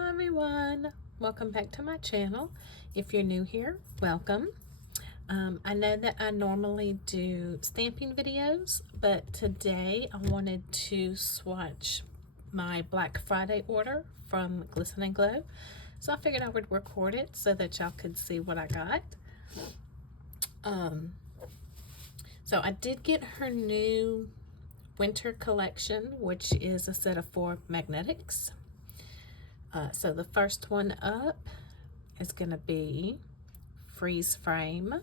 Hi everyone, welcome back to my channel. If you're new here, welcome. I know that I normally do stamping videos, but today I wanted to swatch my Black Friday order from Glisten and Glow. So I figured I would record it so that y'all could see what I got. So I did get her new winter collection, which is a set of 4 magnetics. So the first one up is going to be Freeze Frame.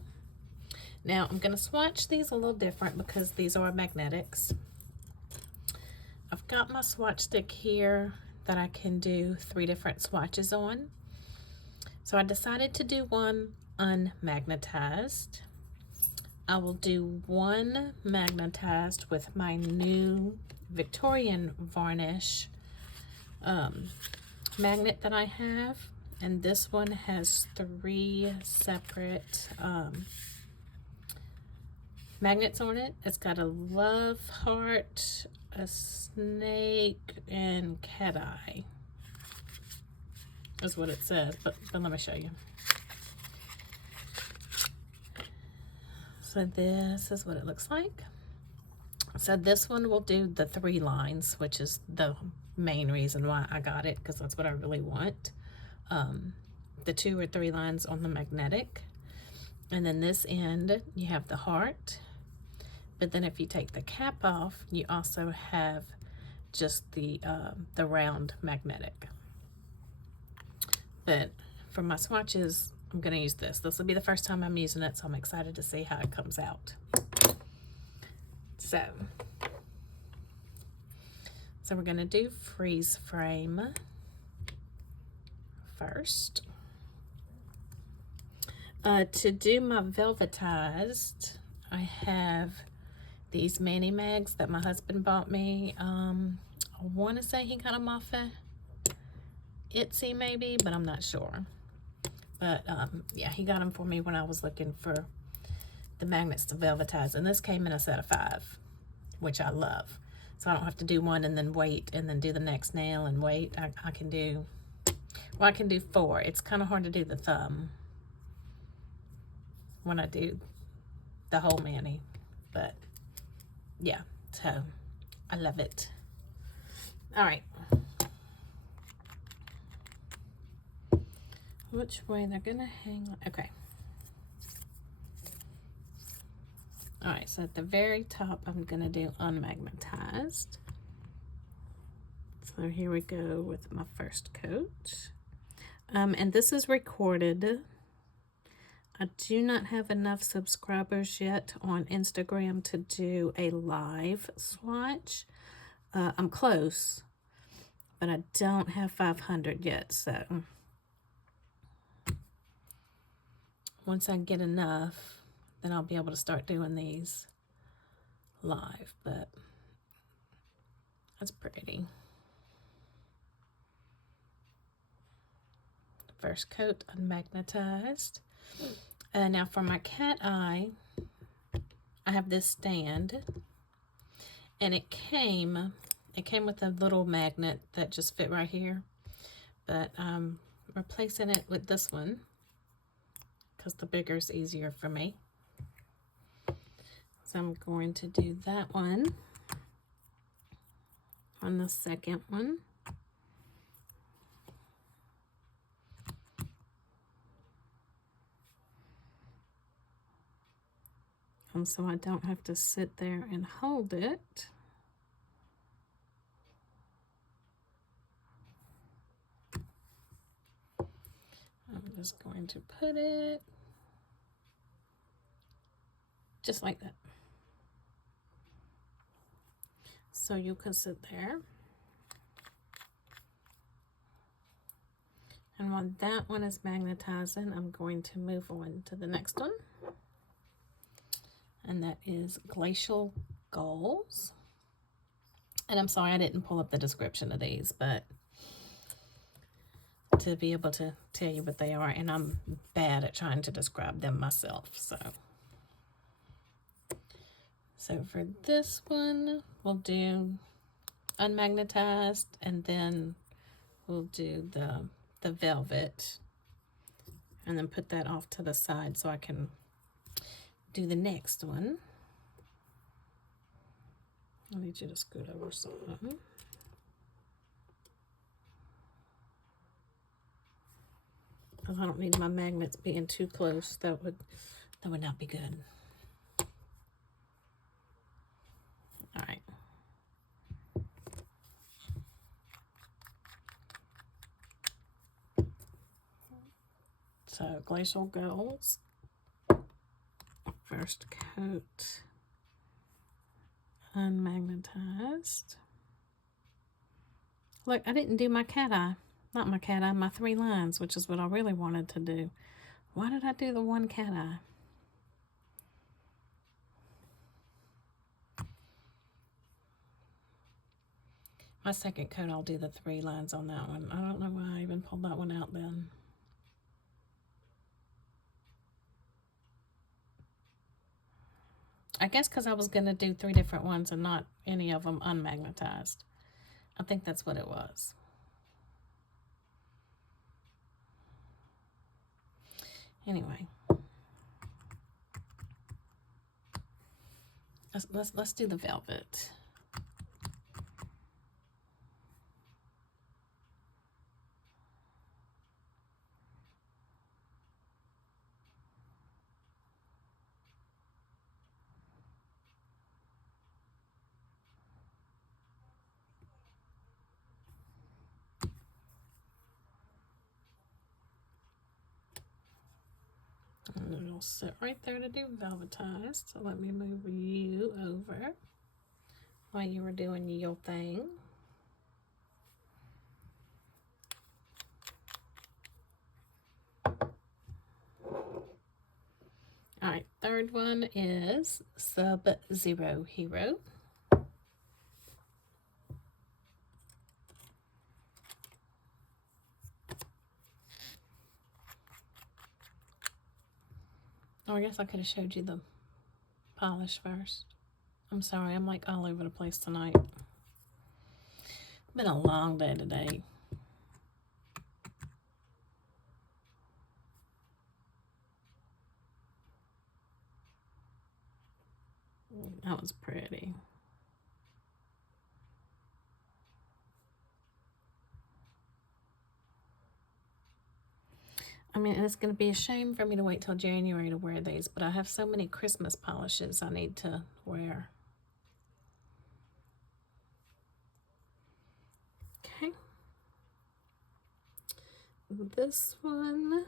Now I'm going to swatch these a little different because these are magnetics. I've got my swatch stick here that I can do 3 different swatches on. So I decided to do one unmagnetized. I will do one magnetized with my new Victorian varnish magnet that I have, and this one has 3 separate magnets on it. It's got a love heart, a snake, and cat eye. That's what it says, but let me show you. So this is what it looks like. So this one will do the 3 lines, which is the main reason why I got it, because that's what I really want. The 2 or 3 lines on the magnetic, and then this end you have the heart, but then if you take the cap off, you also have just the round magnetic. But for my swatches, I'm going to use this. This will be the first time I'm using it, so I'm excited to see how it comes out. So we're going to do Freeze Frame first. To do my velvetized, I have these mani mags that my husband bought me. I want to say he got them off of Etsy maybe, but I'm not sure. But yeah, he got them for me when I was looking for the magnets to velvetize, and this came in a set of 5, which I love. So I don't have to do one and then wait and then do the next nail and wait. I can do, well, I can do 4. It's kind of hard to do the thumb when I do the whole mani, but yeah, so I love it. All right. Which way they're gonna hang? Okay. All right, so at the very top, I'm gonna do unmagnetized. So here we go with my first coat. And this is recorded. I do not have enough subscribers yet on Instagram to do a live swatch. I'm close, but I don't have 500 yet, so once I get enough, then I'll be able to start doing these live. But that's pretty. First coat unmagnetized. Now for my cat eye, I have this stand, and it came with a little magnet that just fit right here, but I'm replacing it with this one because the bigger is easier for me. So I'm going to do that one on the second one. So I don't have to sit there and hold it. I'm just going to put it just like that. So you can sit there. And while that one is magnetizing, I'm going to move on to the next one. And that is Glacial Goals. And I'm sorry I didn't pull up the description of these, but to be able to tell you what they are, and I'm bad at trying to describe them myself. So for this one, we'll do unmagnetized and then we'll do the velvet and then put that off to the side so I can do the next one. I need you to scoot over some. Because I don't need my magnets being too close. That would not be good. All right. So Glacial Goals, first coat, unmagnetized. Look, I didn't do my cat eye. Not my cat eye, my 3 lines, which is what I really wanted to do. Why did I do the one cat eye? My second coat, I'll do the 3 lines on that one. I don't know why I even pulled that one out then. I guess because I was going to do 3 different ones and not any of them unmagnetized. I think that's what it was. Anyway. Let's do the velvet. And it'll sit right there to do velvetized. So let me move you over while you were doing your thing. All right, third one is Sub-Zero Hero. Oh, I guess I could have showed you the polish first. I'm sorry, I'm like all over the place tonight. Been a long day today. That was pretty. I mean, it's going to be a shame for me to wait till January to wear these, but I have so many Christmas polishes I need to wear. Okay. This one,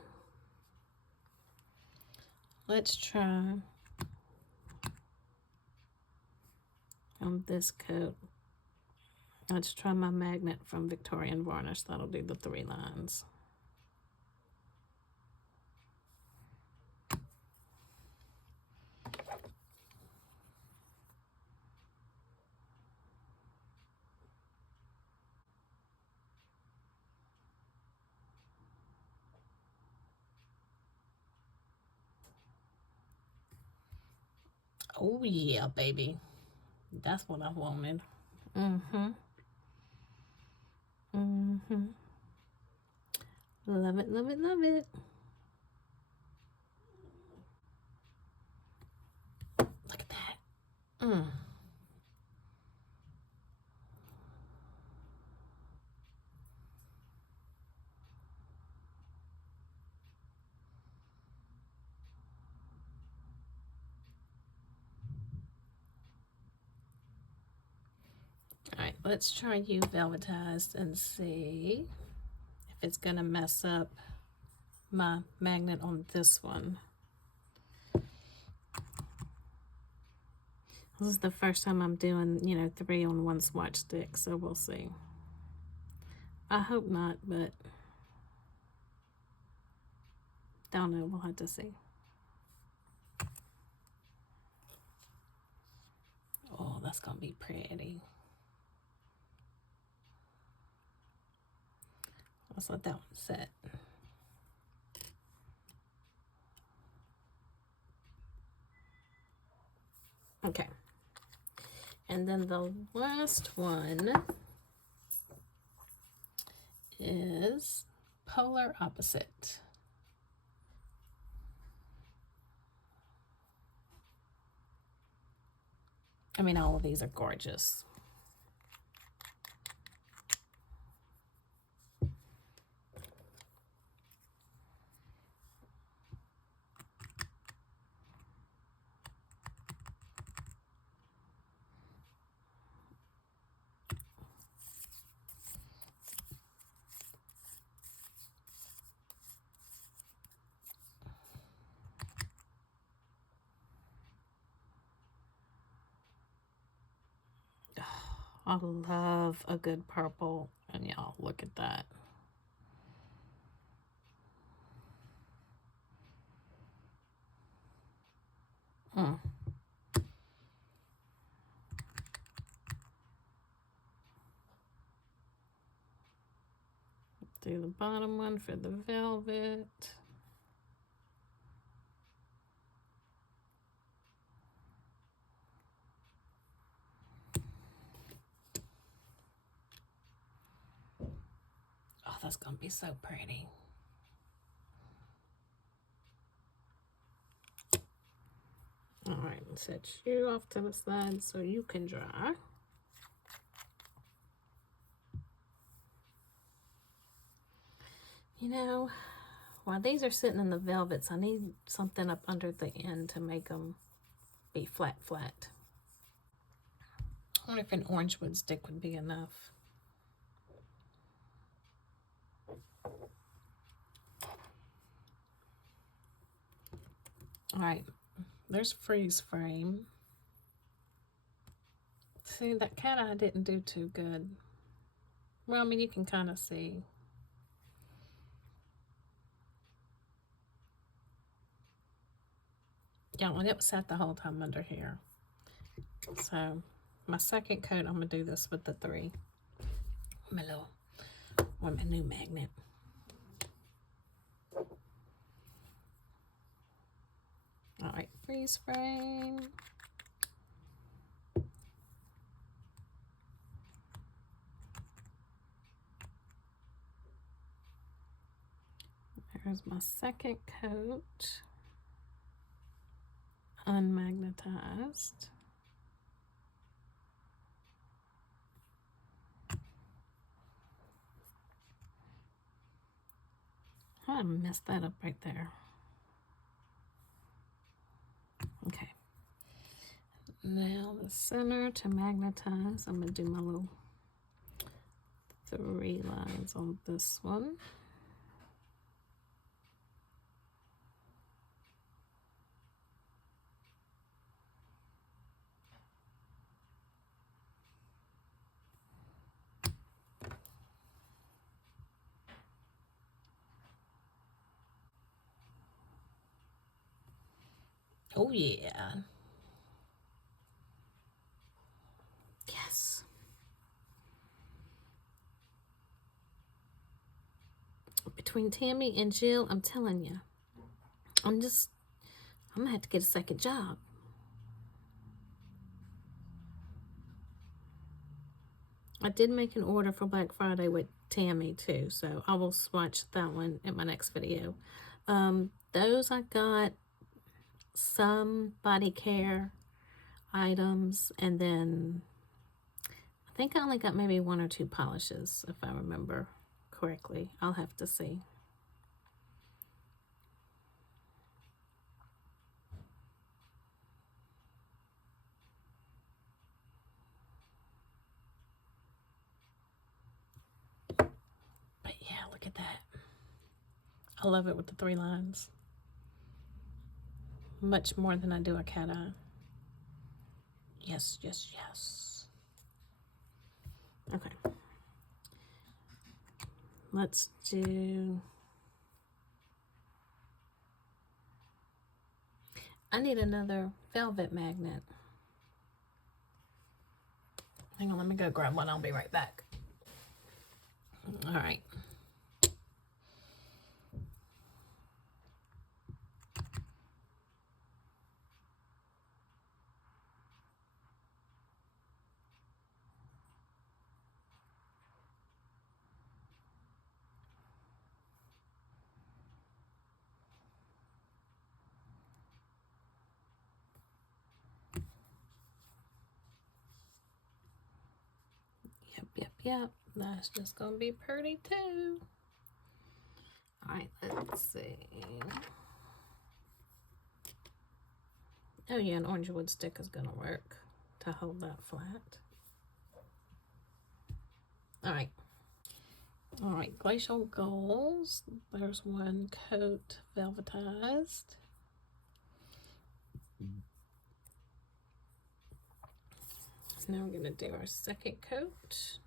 let's try on this coat. Let's try my magnet from Victorian Varnish. That'll do the 3 lines. Oh yeah, baby. That's what I wanted. Mm-hmm. Mm-hmm. Love it, love it, love it. Look at that. Mm. All right, let's try you velvetized and see if it's gonna mess up my magnet on this one. This is the first time I'm doing, you know, 3 on 1 swatch stick, so we'll see. I hope not, but don't know, we'll have to see. Oh, that's gonna be pretty. Let's let that one set. Okay. And then the last one is Polar Opposite. I mean, all of these are gorgeous. I love a good purple, and y'all look at that. Do the bottom one for the velvet. Oh, that's gonna be so pretty. All right, set you off to the side so you can dry. You know, while these are sitting in the velvets, I need something up under the end to make them be flat. I wonder if an orange wood stick would be enough. All right, there's freeze frame. See, that cat eye didn't do too good. Well, I mean, you can kind of see. Yeah, and it was sat the whole time under here. So, my second coat, I'm going to do this with the 3. My new magnet. All right, freeze frame. There's my second coat, unmagnetized. I messed that up right there. Okay. Now the center to magnetize. I'm going to do my little 3 lines on this one. Oh yeah. Yes. Between Tammy and Jill, I'm telling you, I'm gonna have to get a second job. I did make an order for Black Friday with Tammy too, so I will swatch that one in my next video. Those I got some body care items, and then I think I only got maybe 1 or 2 polishes, if I remember correctly. I'll have to see. But yeah, look at that. I love it with the 3 lines. Much more than I do a cat eye. Yes, yes, yes. Okay. Let's do... I need another velvet magnet. Hang on, let me go grab one. I'll be right back. All right. Yep. That's just gonna be pretty too. All right, let's see. Oh yeah, an orange wood stick is gonna work to hold that flat. All right, Glacial Goals. There's one coat velvetized. Now we're gonna do our second coat.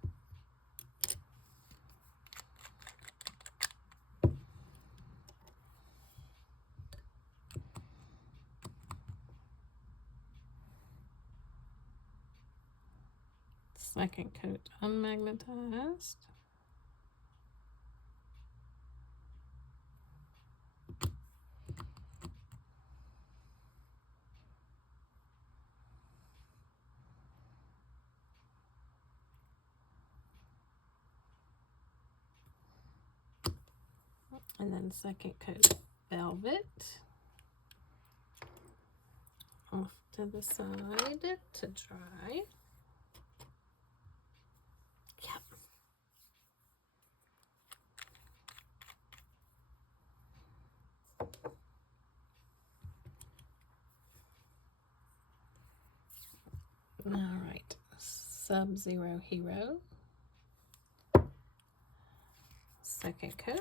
Second coat unmagnetized. And then second coat velvet. Off to the side to dry. Yep. All right, Sub-Zero Hero. Second coat.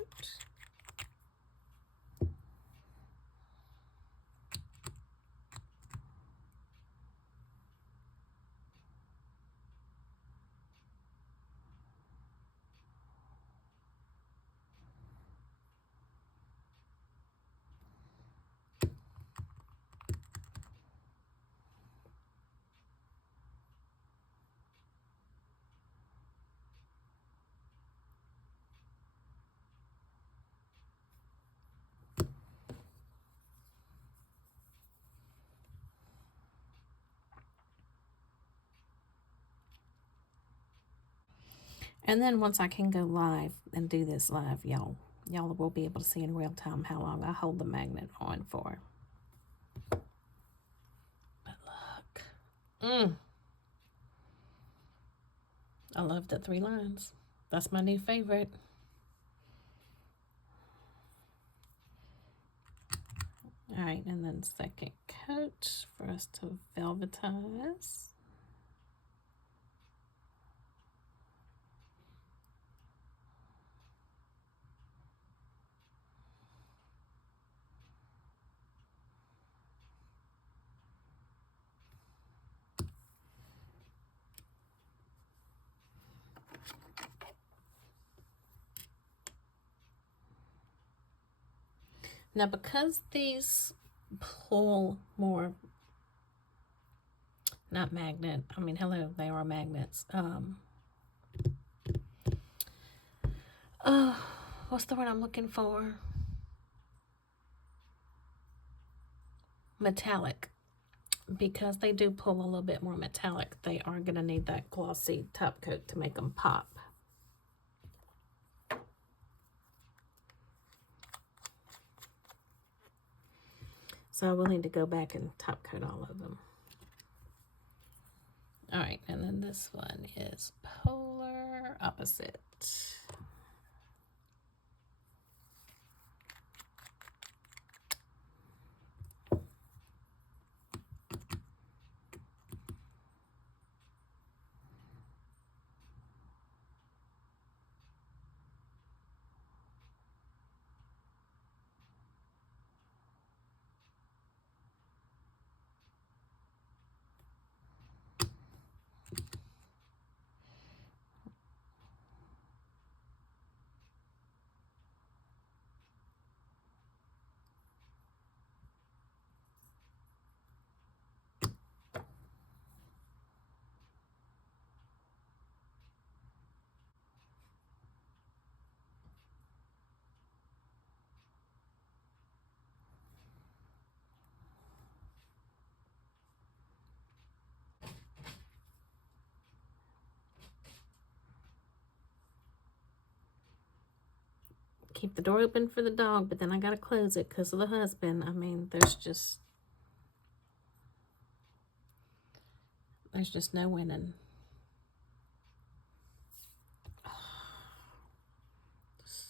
And then once I can go live and do this live, y'all will be able to see in real time how long I hold the magnet on for. But look. I love the 3 lines. That's my new favorite. All right, and then second coat for us to velvetize. Now, because these pull more, not magnet, I mean, hello, they are magnets. What's the word I'm looking for? Metallic. Because they do pull a little bit more metallic, they are going to need that glossy top coat to make them pop. So we'll need to go back and top coat all of them. All right, and then this one is polar opposite. Keep the door open for the dog, but then I gotta close it because of the husband. I mean, there's just no winning.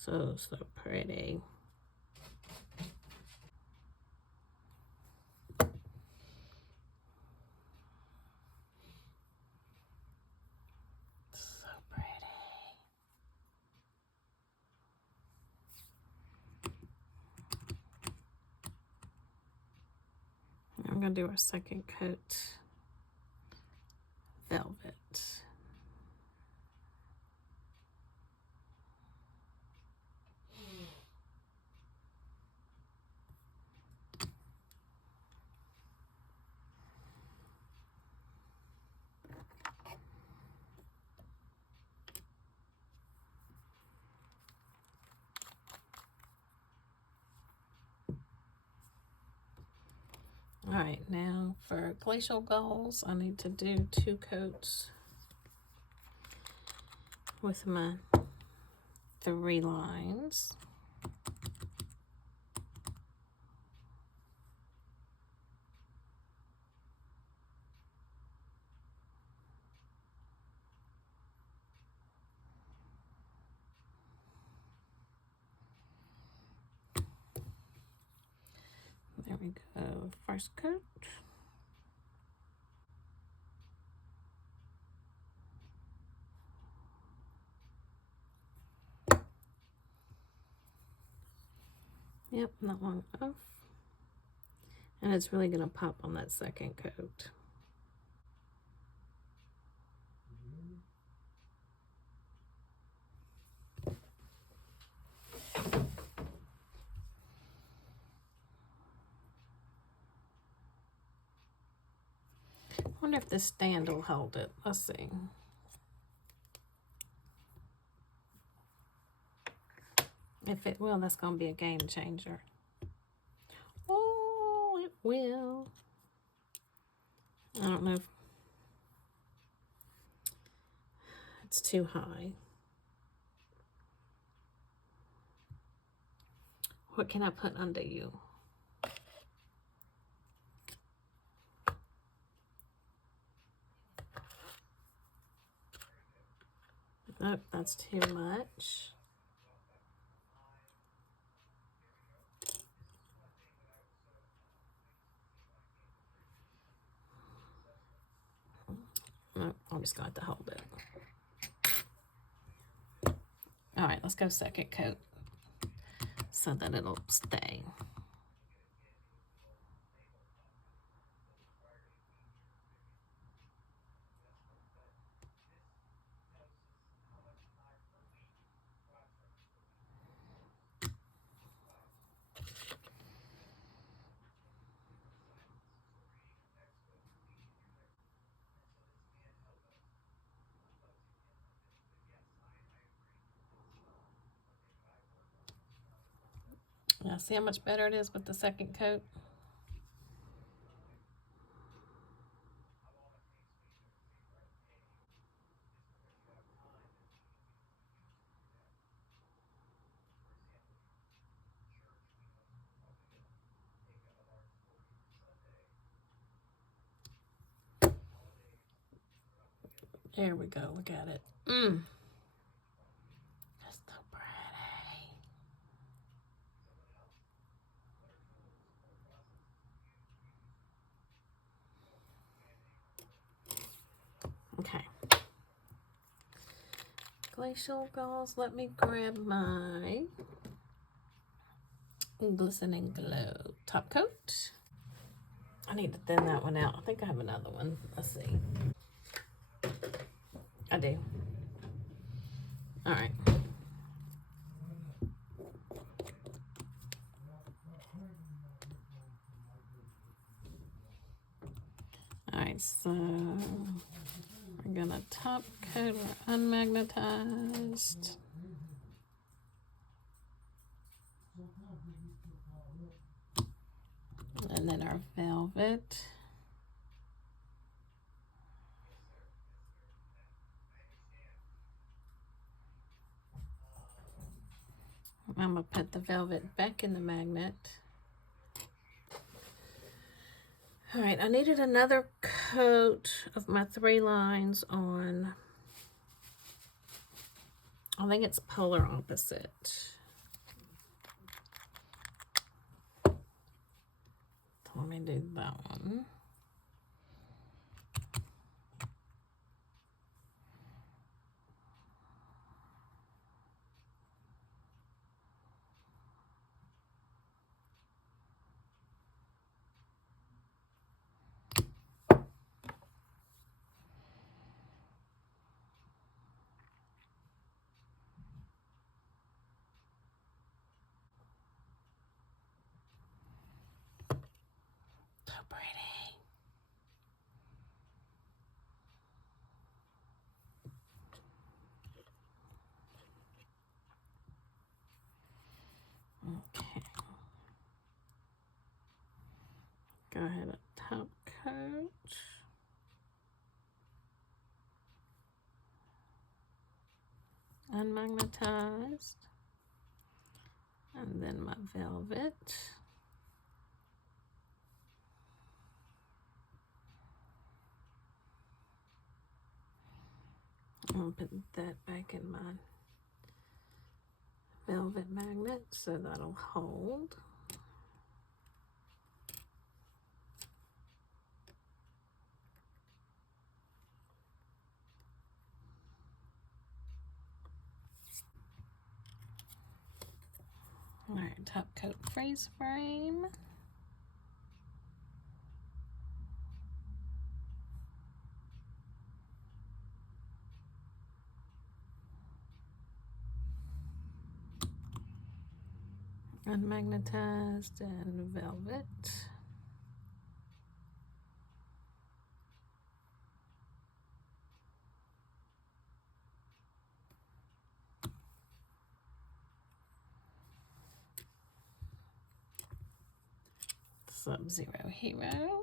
So pretty. So pretty. I'm going to do our second coat, velvet. All right, now for Glacial Gulls, I need to do 2 coats with my 3 lines. There we go, first coat. Yep, not long enough. And it's really gonna pop on that second coat. I wonder if this stand will hold it. Let's see. If it will, that's gonna be a game changer. Oh, it will. I don't know if it's too high. What can I put under you? Nope, that's too much. Nope, I'm just going to hold it. All right, let's go second coat so that it'll stay. Now, see how much better it is with the second coat? There we go, look at it. That's so pretty. Okay. Glacial Gulls, let me grab my Glisten and Glow top coat. I need to thin that one out. I think I have another one. Let's see. I do. All right. All right, so we're gonna top coat our unmagnetized. And then our velvet. I'm gonna put the velvet back in the magnet. All right, I needed another coat of my 3 lines on I think it's polar opposite. Let me do that one. So pretty. Okay. Go ahead and top coat. Unmagnetized. And then my velvet. I'll put that back in my velvet magnet so that'll hold. All right, top coat freeze frame. Unmagnetized and velvet. Sub-Zero Hero.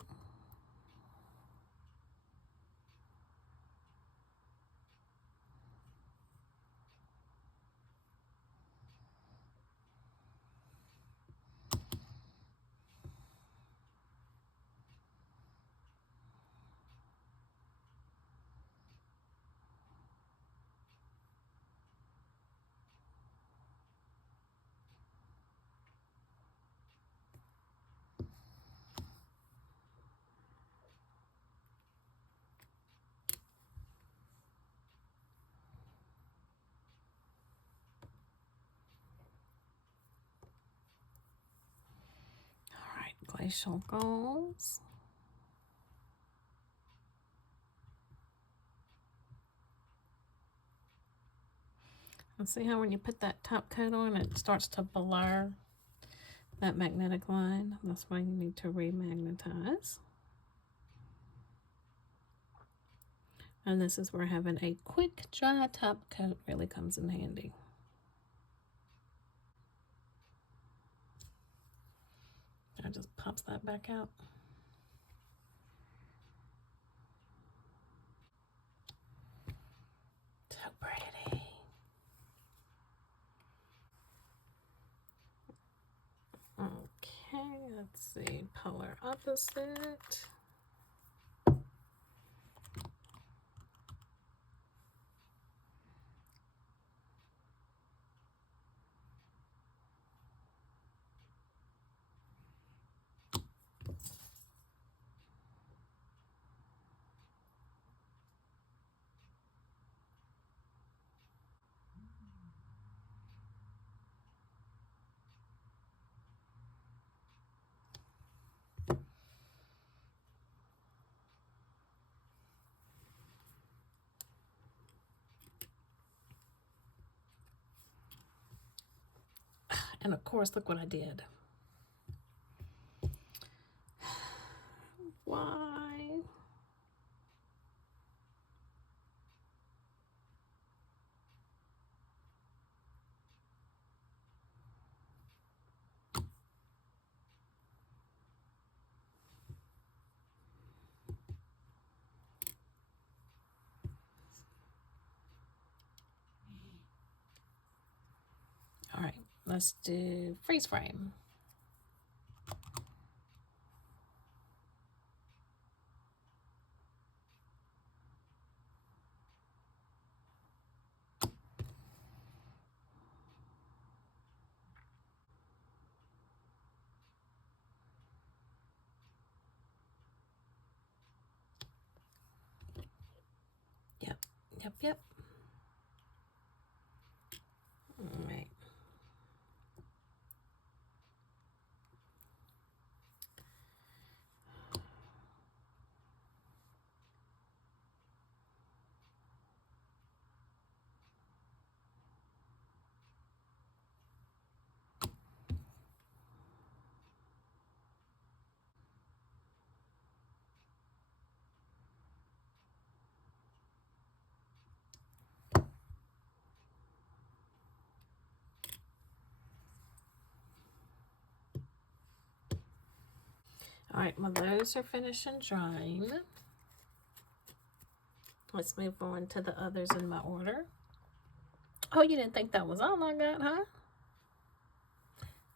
Glacial Goals. And see how when you put that top coat on, it starts to blur that magnetic line? That's why you need to remagnetize. And this is where having a quick dry top coat really comes in handy. I just pops that back out. So pretty. Okay, let's see, polar opposite. And of course, look what I did. Why? All right, let's do freeze frame. Yep. All right. All right, well, those are finishing drying. Let's move on to the others in my order. Oh, you didn't think that was all I got, huh?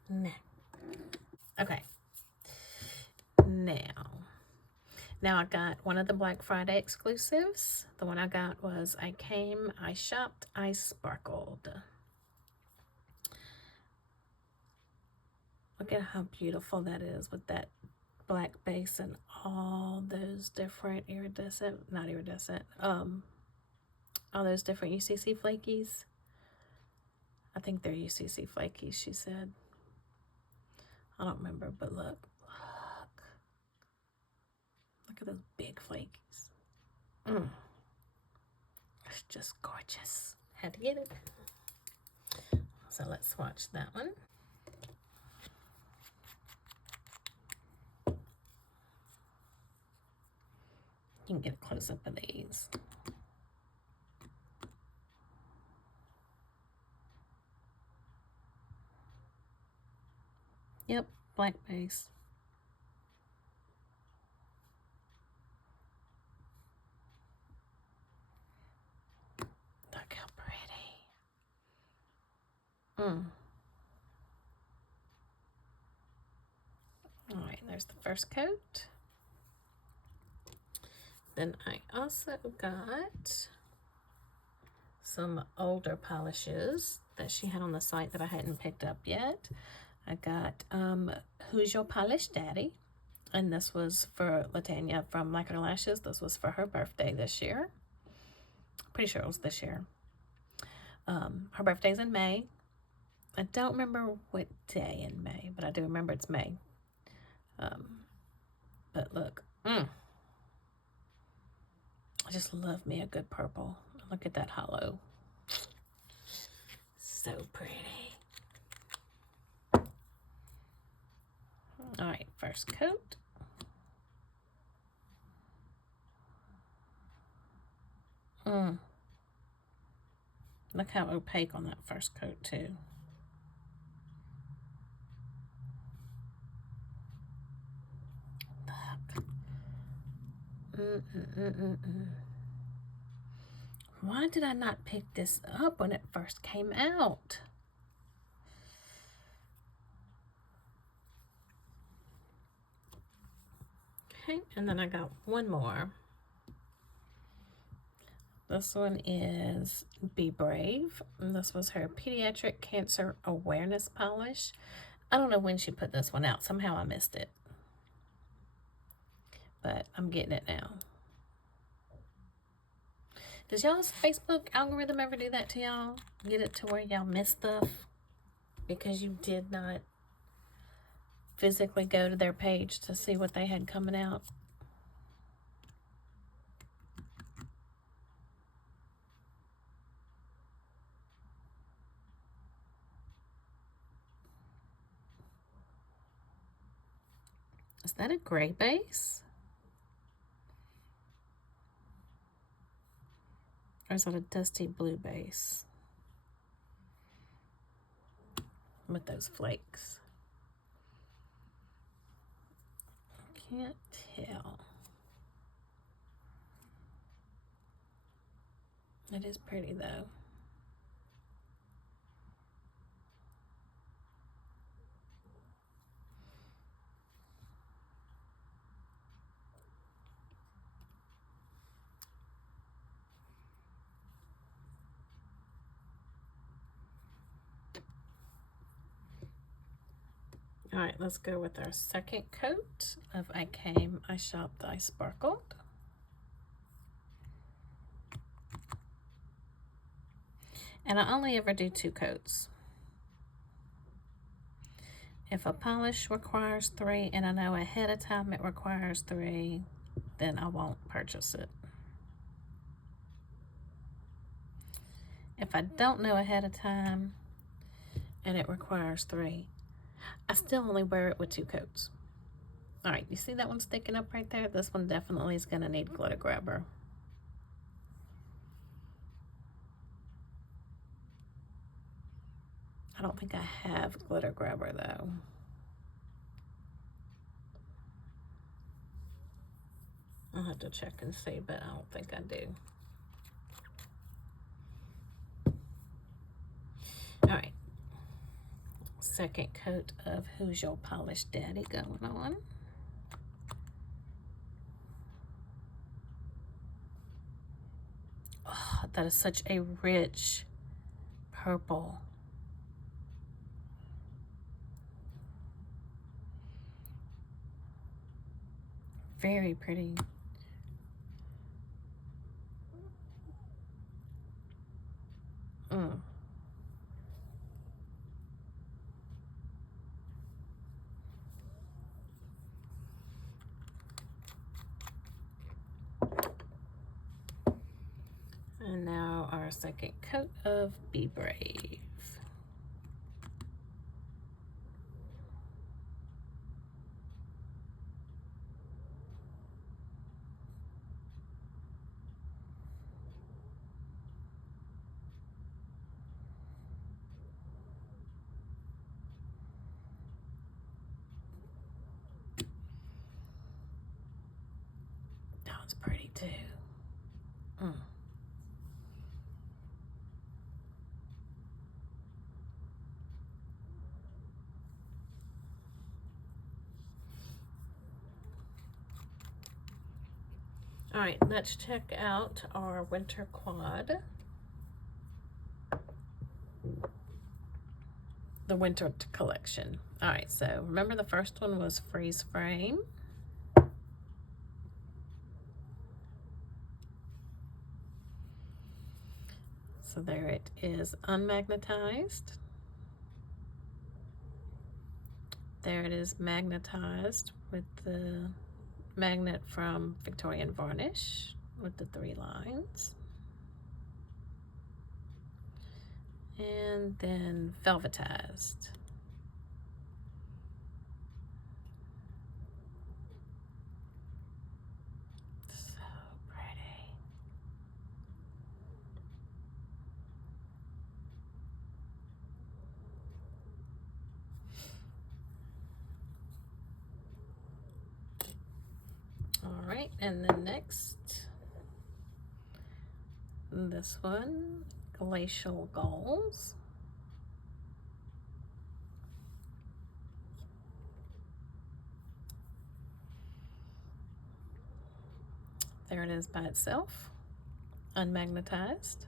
No. Okay. Now I got one of the Black Friday exclusives. The one I got was I shopped, I sparkled. Look at how beautiful that is with that black base and all those different all those different UCC flakies. I think they're UCC flakies, she said. I don't remember, but look at those big flakies. It's just gorgeous. Had to get it. So let's swatch that one. You can get a close-up of these. Yep, black base. Look how pretty. All right, there's the first coat. Then I also got some older polishes that she had on the site that I hadn't picked up yet. I got Who's Your Polish Daddy? And this was for Latanya from Like Her Lashes. This was for her birthday this year. Pretty sure it was this year. Her birthday's in May. I don't remember what day in May, but I do remember it's May. But look, I just love me a good purple. Look at that hollow. So pretty. All right, first coat. Look how opaque on that first coat too. Look. Why did I not pick this up when it first came out? Okay, and then I got one more. This one is Be Brave. And this was her Pediatric Cancer Awareness Polish. I don't know when she put this one out. Somehow I missed it. But I'm getting it now. Does y'all's Facebook algorithm ever do that to y'all? Get it to where y'all miss stuff because you did not physically go to their page to see what they had coming out? Is that a gray base? Or is that a dusty blue base? With those flakes. Can't tell. It is pretty though. All right, let's go with our second coat of I Shopped, I Sparkled. And I only ever do 2 coats. If a polish requires 3 and I know ahead of time it requires 3, then I won't purchase it. If I don't know ahead of time and it requires 3, I still only wear it with 2 coats. All right, you see that one sticking up right there? This one definitely is gonna need glitter grabber. I don't think I have glitter grabber though. I'll have to check and see, but I don't think I do. All right, second coat of Who's Your Polish Daddy going on. Oh, that is such a rich purple. Very pretty. And now our second coat of Be Brave. That one's pretty too. All right, let's check out our winter quad. The winter collection. All right, so remember the first one was freeze frame. So there it is, unmagnetized. There it is, magnetized with the magnet from Victorian Varnish with the 3 lines. And then velvetized. So pretty. All right, and then next, this one, Glacial Goals. There it is by itself, unmagnetized.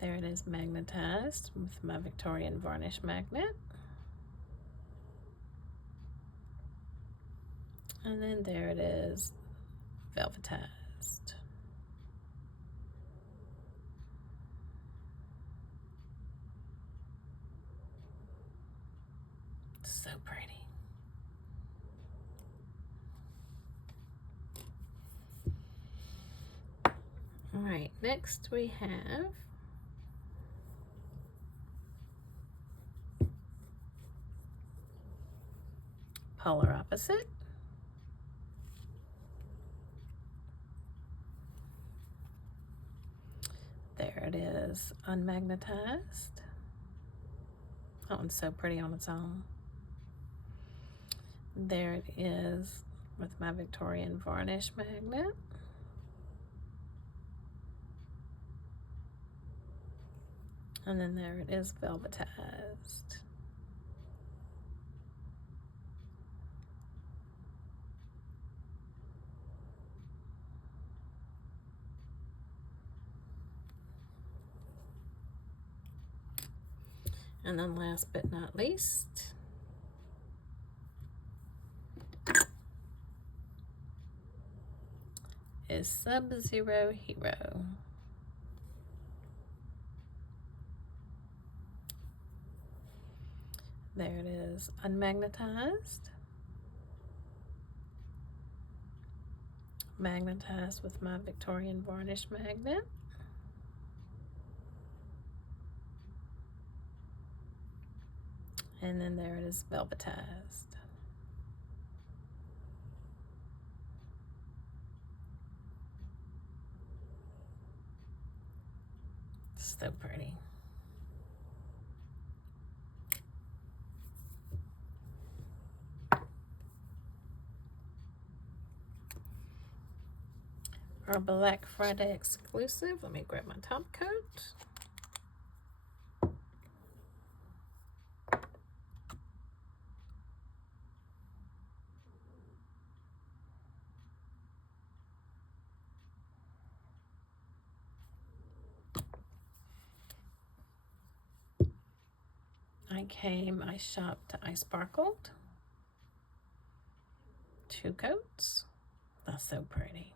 There it is magnetized with my Victorian Varnish magnet. And then there it is velvetized. So pretty. All right, next we have Polar Opposite. There it is, unmagnetized. That one's so pretty on its own. There it is with my Victorian Varnish magnet. And then there it is velvetized. And then last but not least, is Sub-Zero Hero. There it is, unmagnetized. Magnetized with my Victorian varnish magnet. And then there it is, velvetized. So pretty. Our Black Friday exclusive. Let me grab my top coat. I shopped, I sparkled. 2 coats. That's so pretty.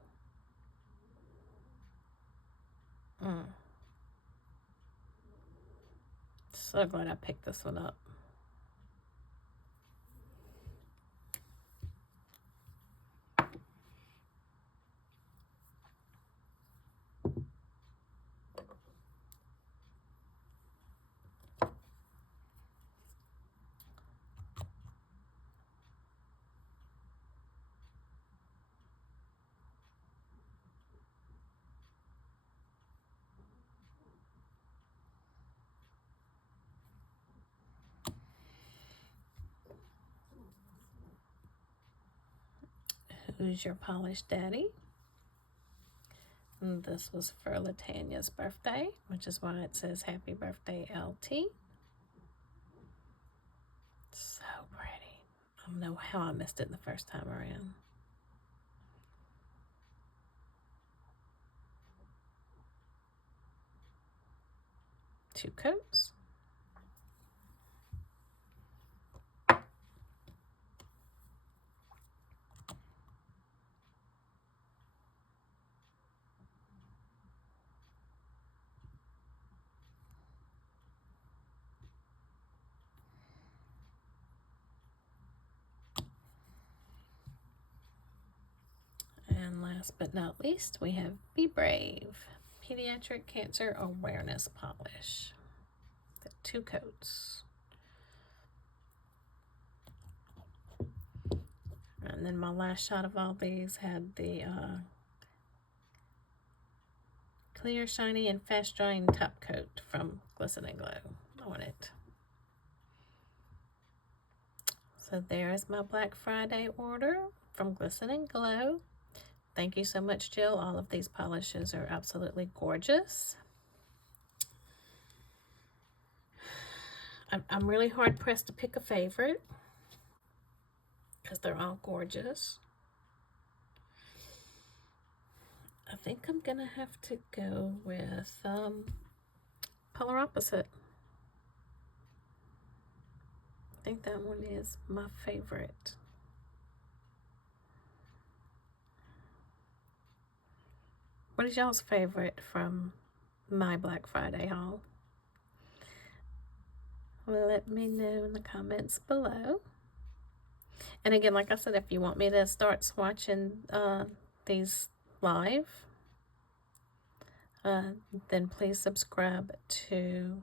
So glad I picked this one up. Who's Your Polished Daddy? And this was for Latanya's birthday, which is why it says Happy Birthday LT. So pretty. I don't know how I missed it the first time around. Two coats. And last but not least, we have Be Brave Pediatric Cancer Awareness Polish. Got 2 coats. And then my last shot of all these had the clear, shiny, and fast drying top coat from Glisten and Glow on it. So there is my Black Friday order from Glisten and Glow. Thank you so much, Jill. All of these polishes are absolutely gorgeous. I'm really hard pressed to pick a favorite because they're all gorgeous. I think I'm gonna have to go with Polar Opposite. I think that one is my favorite. What is y'all's favorite from my Black Friday haul? Let me know in the comments below. And again, like I said, if you want me to start swatching these live, then please subscribe to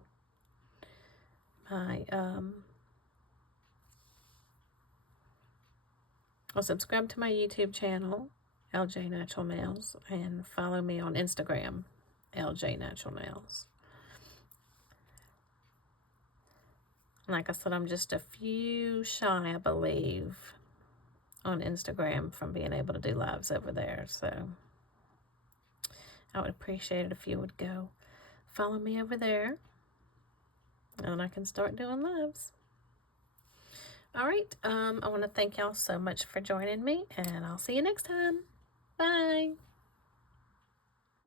my subscribe to my YouTube channel, LJ Natural Nails, and follow me on Instagram, LJ Natural Nails. Like I said, I'm just a few shy, I believe, on Instagram from being able to do lives over there. So I would appreciate it if you would go follow me over there, and I can start doing lives. All right, I want to thank y'all so much for joining me, and I'll see you next time. Bye.